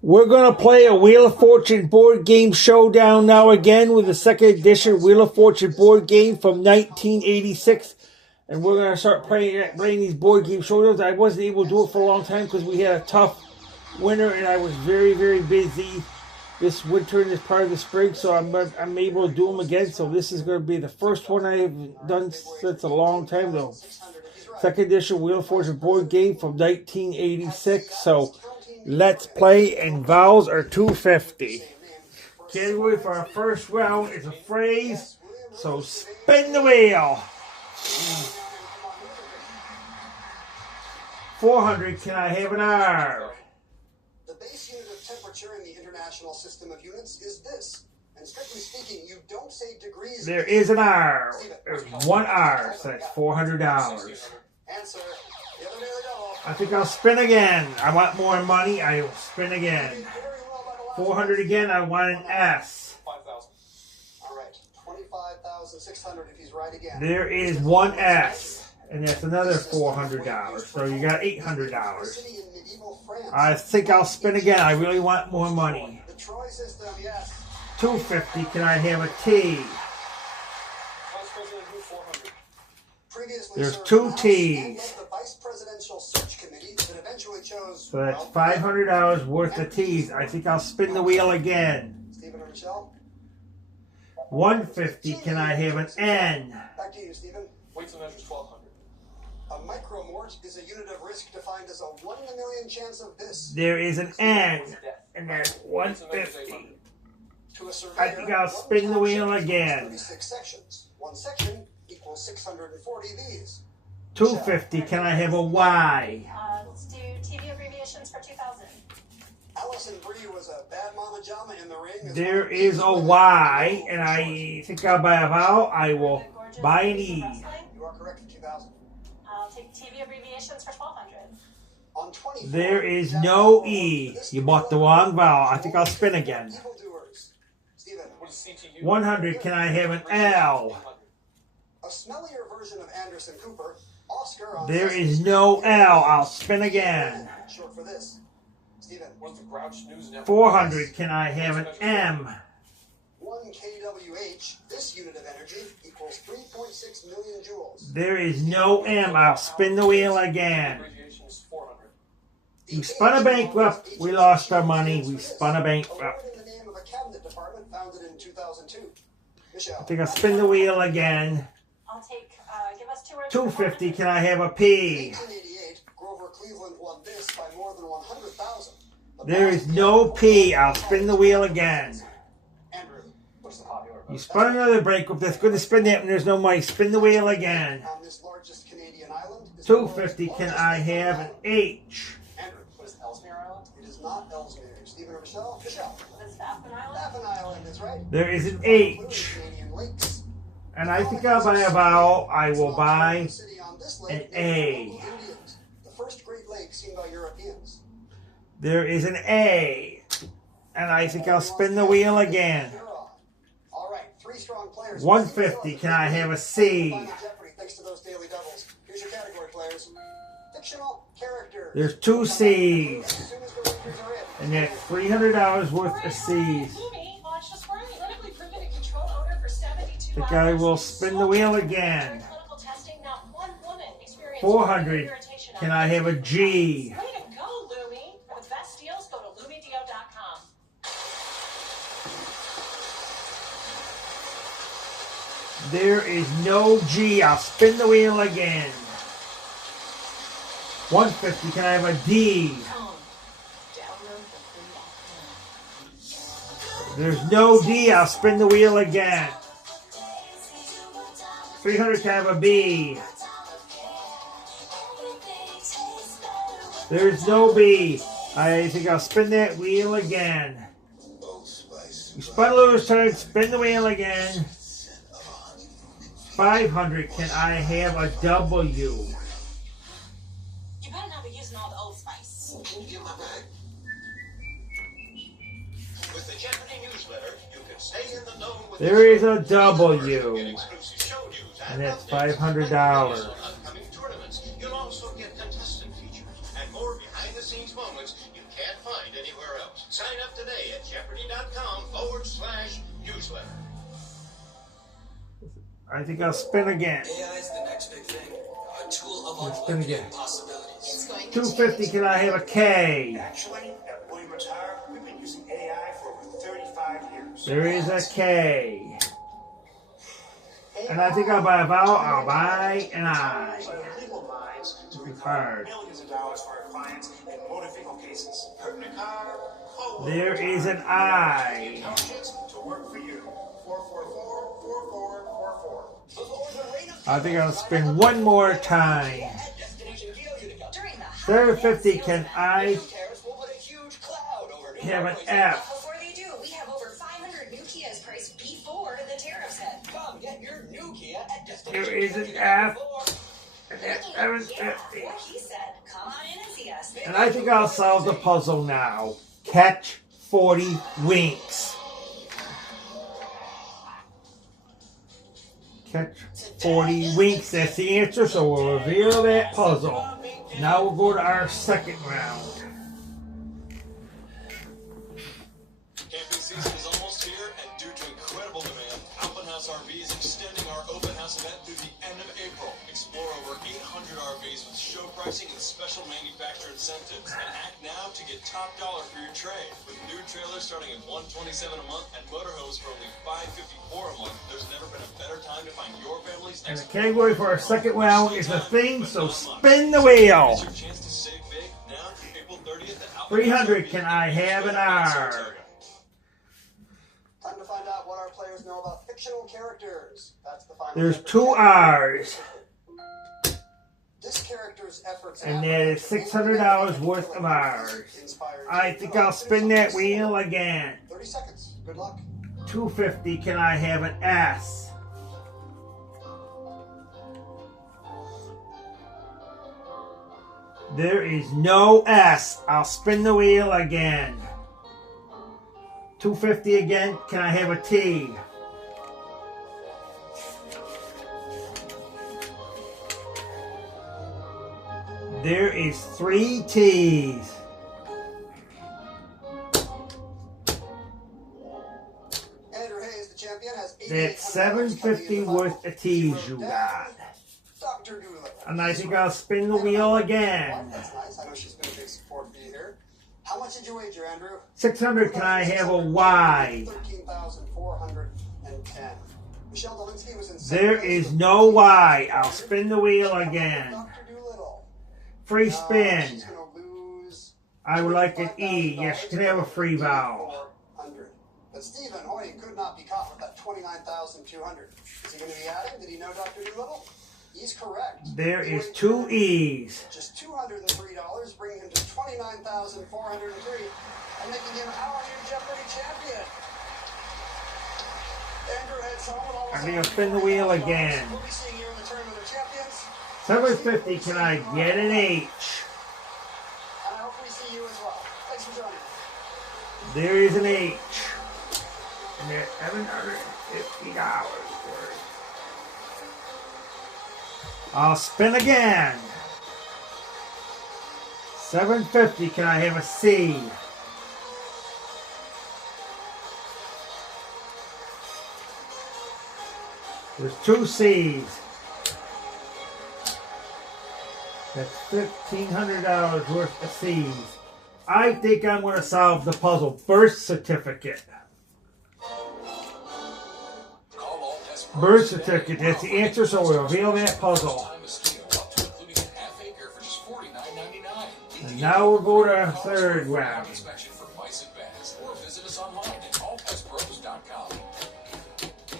We're going to play a Wheel of Fortune board game showdown now again with the second edition Wheel of Fortune board game from 1986. And we're going to start playing these board game showdowns. I wasn't able to do it for a long time because we had a tough winter and I was very, very busy this winter and this part of the spring. So I'm able to do them again. So this is going to be the first one I've done since a long time though. Second edition Wheel of Fortune board game from 1986. So let's play, and vowels are $2.50. Category for our first round is a phrase, so spin the wheel. 400, can I have an R? The base unit of temperature in the International System of Units is this. And strictly speaking, you don't say degrees. There is an R. There's one R, so that's $400. Answer. The other daily double. I think I'll spin again. I want more money. I will spin again. 400 again. I want an S. 5,000. All right. 25,600 if he's right again. There is one S, and that's another $400. So you got $800. I think I'll spin again. I really want more money. The Troy system, yes. 250. Can I have a T? There's two T's. So that's $500 worth of T's. I think I'll spin the wheel again. 150. Can I have an N? Back to you, Stephen. Weights and measures 1,200. A micromort is a unit of risk defined as a 1 in a million chance of this. There is an N, and that's 150. I think I'll spin the wheel again. 36 sections. One section equals 640 these. 250. Can I have a Y? Let's do TV abbreviations for 2,000. Allison Brie was a bad mama jama in the ring. There is a Y, and I think I'll buy a vowel. I will buy an E. You are correct for 2,000. I'll take TV abbreviations for 1,200. On 24, There is no E. You bought the wrong vowel. I think I'll spin again. Evildoers. Stephen, what is CTU? 100. Can I have an L? A smellier version of Anderson Cooper. Oscar on There is no L. I'll spin again. Short for this. Stephen, what's the Grouch News Network? 400. Can I have an M? 1 kWh, this unit of energy, equals 3.6 million joules. There is no M. I'll spin the wheel again. We spun a bankrupt. We lost our money. We spun a bankrupt. In the name of a cabinet department founded in 2002. Michelle. I think I'll spin the wheel again. I'll take, give us 2 words. 250. Can I have a P? 1888, Grover Cleveland won this by more than 100,000. There is no P. I'll spin the wheel again. Andrew, what's the popular? You spun another bankrupt. That's good to spin that when there's no money. Spin the wheel again. On this largest Canadian island. 250. Can I have an H? Andrew, what is Ellesmere Island? It is not Ellesmere. Stephen or Michelle? Michelle. What is Baffin Island? Baffin Island is right. There is an H. Canadian lakes. And I think I'll buy a vowel. I will buy City on this an lake A. named the Indians, the first great lake seen by Europeans. There is an A. And I think I'll spin the wheel again. All right, 3 strong players. 150. Can I have a C? Final Jeopardy, thanks to those daily doubles. Here's your category, players. Fictional character. There's 2 C's. As soon as the wagers are in. And that's $300 worth of C's. Lumi launched a squirrely clinically proven and controlled odor for 72 The hours. guy will spin the wheel again. Clinical testing, not one woman experienced 400. irritation. Can I have a G? Way to go, Lumi. For the best deals, go to LumiDeo.com. There is no G. I'll spin the wheel again. 150. Can I have a D? There's no D. I'll spin the wheel again. 300. Can I have a B? There's no B. I think I'll spin that wheel again. We spun a little turn. Spin the wheel again. 500. Can I have a W? You better not be using all the Old Spice. Get my bag. With the Jeopardy newsletter, you can stay in the know with There is a W. Get exclusive show news And that's updates $500. on upcoming tournaments. You'll also get contestant features and more behind-the-scenes moments you can't find anywhere else. Sign up today at jeopardy.com/newsletter. I think I'll spin again. AI is the next big thing. A tool of Let's spin again. unlimited possibilities. It's going to 250, can I have a K? Actually, at Williams Hire, we've been using AI for over 35 years. There is a K. And I think I'll buy a vowel, I'll buy an I. Legal minds to Hard. recover millions of dollars for our clients in motor vehicle cases. Hurting a car, call There is an I. intelligence to work for you. 444-4444. I think I'll spin one more time. During the 750, can I have an F? Before they do, we have over 500 new Kias priced before the tariffs hit. Come get your new Kia at There is an F. And that's Yeah, 750. what he said. Come on in and see us. And I think I'll solve the puzzle now. Catch 40 winks. Catch 40 winks. That's the answer, so we'll reveal that puzzle. Now we'll go to our second round. Camping season is almost here, and due to incredible demand, Open House RV is extending our open house event through the end of April. Explore over 800 RVs with show pricing and special manufacturer incentives, and act now to get top dollar for your trade. With new trailers starting at $127 a month and motorhomes for only $554 a month, there's never been a better time to find your family's And the next category for our second round is a thing, so spin the wheel. It's your chance to save big now through April 30th at Open 300, House can I have an R? Time to find out what our players know about fictional characters. That's the final. There's Jeopardy! 2 R's. This character's efforts And that is $600 worth of R's. I think I'll spin that wheel again. 30 seconds. Good luck. 250, can I have an S? There is no S. I'll spin the wheel again. 250 again, can I have a T? There is 3 T's. Andrew Hayes, the champion, has That's $750 worth of T's you got. Dr. Doolittle. And I think I'll spin the wheel again. That's nice. I know she's been a big support for you here. How much did you wager, Andrew? 600, can I have a Y? 13,410. Michelle Dolinsky was in There is no Y. I'll spin the wheel again. Dr. Doolittle. Free She's spin. gonna lose I would like an E. Yes, you can have a free vowel. 400. But Stephen Hoying could not be caught with that 29,200. Is he going to be adding? Did he know Dr. Doolittle? He's correct. There He is wagered 2 E's. Just $203, bringing him to 29,403, and making him our new Jeopardy champion. Andrew heads home with almost I'm going to spin the wheel again. We'll be seeing you in the tournament of champions. 750, can I get an H? And I hope we see you as well. Thanks for joining us. There is an H. And there's $750 worth. I'll spin again. 750, can I have a C? There's 2 C's. That's $1,500 worth of C's. I think I'm going to solve the puzzle. Birth certificate. Birth certificate. That's the answer, so we'll reveal that puzzle. And now we'll go to our third round.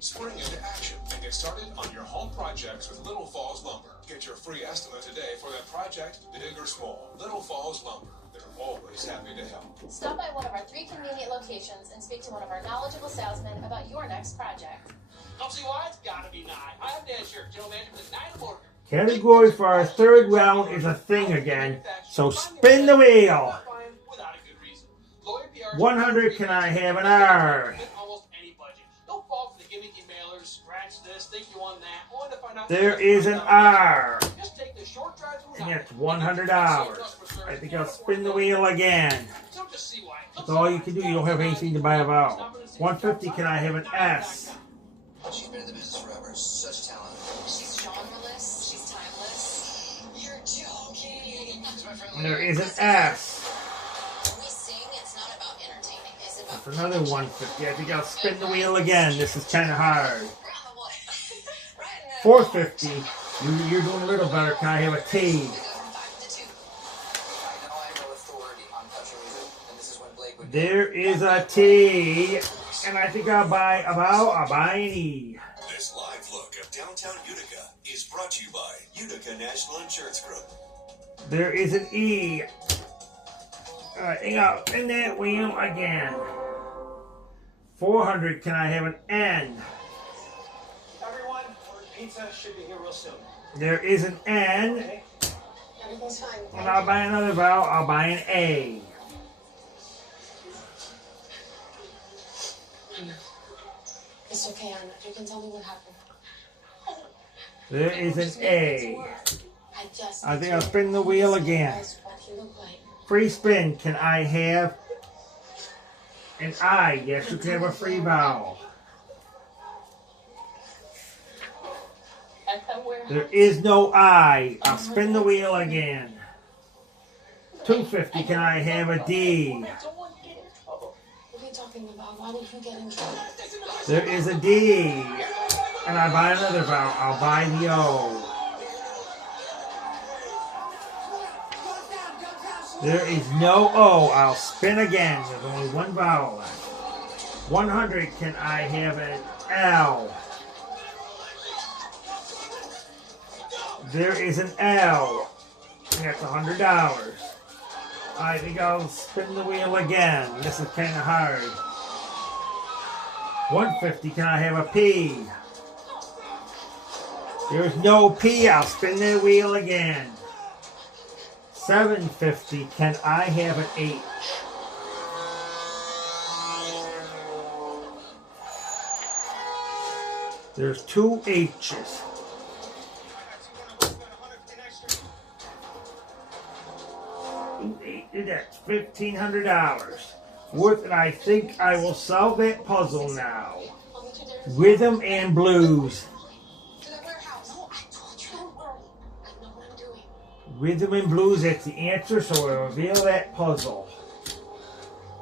Spring into action and get started on your home projects with Little Falls Lumber. Get your free estimate today for that project, big or small. Little Falls Lumber. They're always happy to help. Stop by one of our 3 convenient locations and speak to one of our knowledgeable salesmen about your next project. Don't see why it's gotta be 9. I have Dan Shirt, General Manager for the 9 Motor. Category for our third round is a thing again, so spin the wheel. Without a good reason. Lawyer PR 100, can I have an R? almost any budget. Don't fall for the gimmicky mailers, scratch this, think you won that, only to find out There is an R. Just take the short drive to And that's $100. I think I'll spin the wheel again. Don't just see why. That's all you can do. You don't have anything to buy a vowel. 150, can I have an S? She's been in the business forever. Such talent. She's genreless. She's timeless. You're joking. There is an S. When we sing, it's not about entertaining. It's about That's another 150. I think I'll spin the wheel again. This is kind of hard. round the wood. Right in the 450. You're doing a little better. Can I have a T? We go from 5 to 2. I know I have no authority on country music, and this is when Blake would. There is a T. And I think I'll buy a vowel. I'll buy an E. This live look of downtown Utica is brought to you by Utica National Insurance Group. There is an E. I think I'll spin that wheel again. 400. Can I have an N? Everyone, pizza should be here real soon. There is an N. Okay? Everything's fine. And I'll buy another vowel. I'll buy an A. It's okay, Anna. You can tell me what happened. There is an A. I think I'll spin spin the wheel again. what you look like. Free spin. Can I have an I? Yes, you can have a free vowel. There is no I. I'll spin the wheel again. 250. Can I have a D? What are you talking about? Why would you get in trouble? There is a D. And I buy another vowel. I'll buy the O. There is no O. I'll spin again. There's only one vowel left. 100. Can I have an L? There is an L. That's $100. I think I'll spin the wheel again. This is kind of hard. 150. Can I have a P? There's no P. I'll spin the wheel again. 750. Can I have an H? There's two H's. That's $1,500 worth, and I think I will solve that puzzle now. Rhythm and blues. To the warehouse. No, I told you. Don't worry. I know what I'm doing. Rhythm and blues, that's the answer, so we'll reveal that puzzle.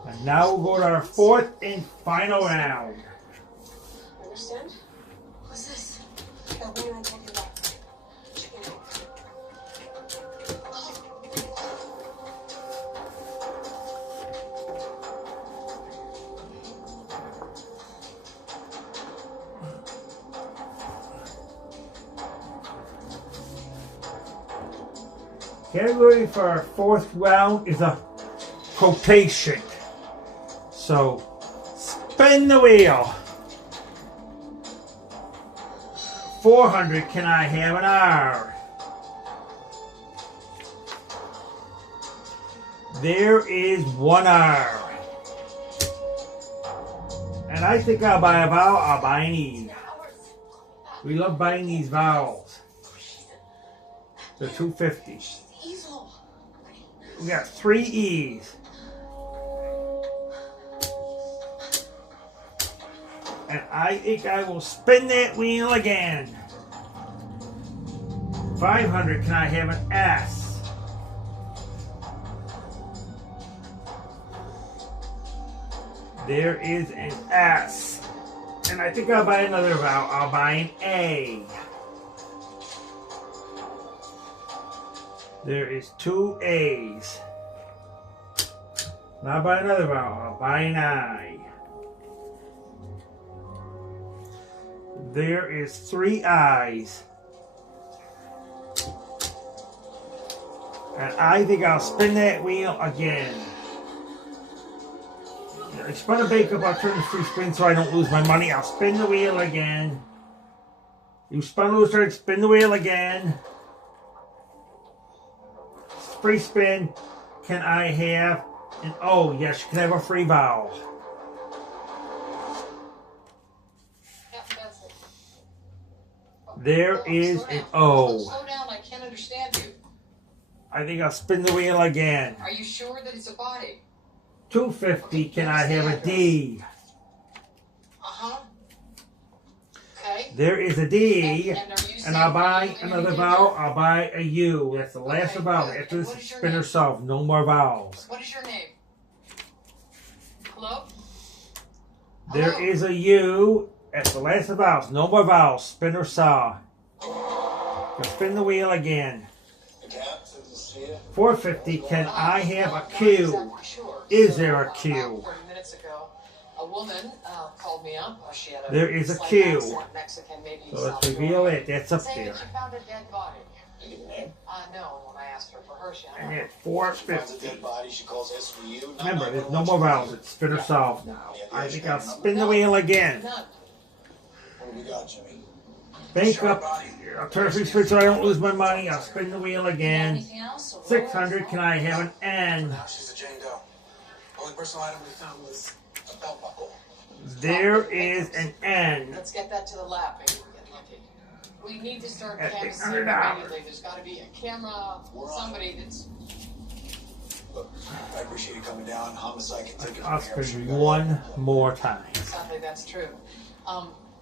And now we'll go to our fourth and final round. Understand? What's this? That one I told you about. Chicken egg. Category for our fourth round is a quotation. So, spin the wheel. 400, can I have an R? There is one R. And I think I'll buy a vowel, I'll buy an E. We love buying these vowels. They're $2.50. We got 3 E's. And I think I will spin that wheel again. 500, can I have an S? There is an S. And I think I'll buy another vowel. I'll buy an A. There is 2 A's. Now I'll buy another vowel. I'll buy an I. There is 3 I's. And I think I'll spin that wheel again. I spun a bake up, I'll turn the free spin so I don't lose my money. I'll spin the wheel again. You spun loser, spin the wheel again. Free spin. Can I have an O? Yes, you can have a free vowel. There is an O. Slow down, I can't understand you. I think I'll spin the wheel again. Are you sure that it's a body? $2.50. Can I have a D? Uh-huh. Okay. There is a D, And are you and I'll buy saying another anything vowel. different? I'll buy a U. That's the last Okay, vowel. good. After And this what is is your spin or name? solve. No more vowels. What is your name? Hello? There Hello? is a U. That's the last of vowels. No more vowels. Spin or saw. Go spin the wheel again. $4.50. Can I have a Not Q? exactly sure. Is So, there a about Q? 30 minutes ago, a woman called me up. She had a There is a slight Q. accent, Mexican, maybe So let's South reveal Korean, it. That's up saying there. that she found a dead body. No, when I asked her for her, she And had at $4.50. dead body. She calls SVU. Remember, there's no more vowels. It's spin or solve now. I think I'll spin the wheel again. none. What do we got, Jimmy? Bank up. I'll turn free switch so I don't lose my money. I'll spin the wheel again. Anything else? 600. Can I have an N? Now she's a Jane Doe. Only personal item we found was a belt buckle. There is an N. Let's get that to the lab. Maybe we get lucky. We need to start At canvassing $600. immediately. There's got to be a camera, somebody that's. Look, I appreciate you coming down. Homicide can take it I'll from here. spin one more time. Sadly, that's true.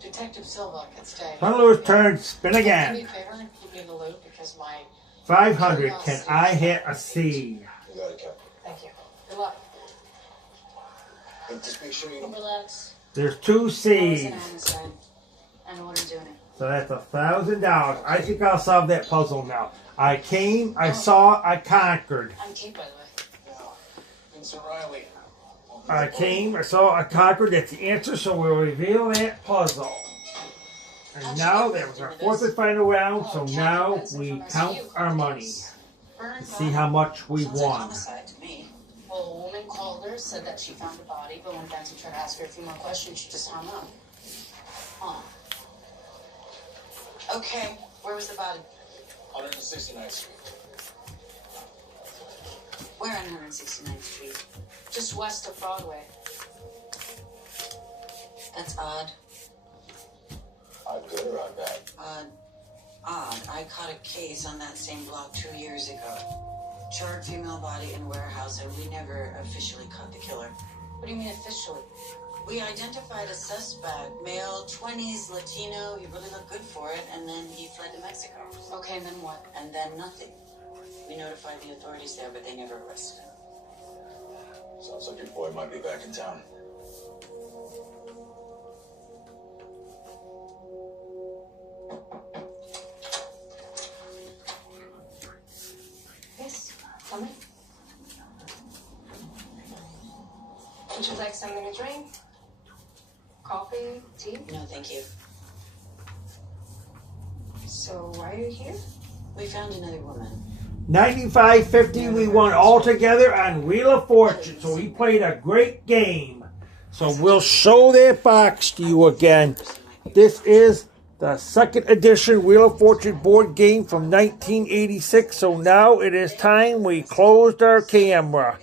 Detective Silva can stay. Hunter's turn. Spin Do me a again. favor and keep me in the loop because my. 500. Can I hit a C? You got it, Captain. Thank you. Good luck. Hey, just make sure you don't. Relax. There's two I was C's. an homicide. I know what I'm doing. So that's $1,000. I think I'll solve that puzzle now. I came, I saw, I conquered. I'm Kate, by the way. Now, Vincent Riley. I came, I saw, I conquered. That's the answer. So we'll reveal that puzzle. And now that was our fourth and final round. So now we count our money to see how much we Sounds like won. homicide to me. Well, a woman called her, said that she found a body, but when Benson tried to ask her a few more questions, she just hung up. Huh. Okay, where was the body? 169th Street. Where on 169th Street? Just west of Broadway. That's odd. I'm good or I'm bad? Odd. I caught a case on that same block 2 years ago. Charred female body in warehouse, and we never officially caught the killer. What do you mean officially? We identified a suspect, male, 20s, Latino. He really looked good for it, and then he fled to Mexico. Okay, and then what? And then nothing. We notified the authorities there, but they never arrested him. Sounds like your boy might be back in town. Yes, come in. Would you like something to drink? Coffee, tea? No, thank you. So why are you here? We found another woman. $95.50 we won all together on Wheel of Fortune. So we played a great game. So we'll show that box to you again. This is the second edition Wheel of Fortune board game from 1986. So now it is time we closed our camera.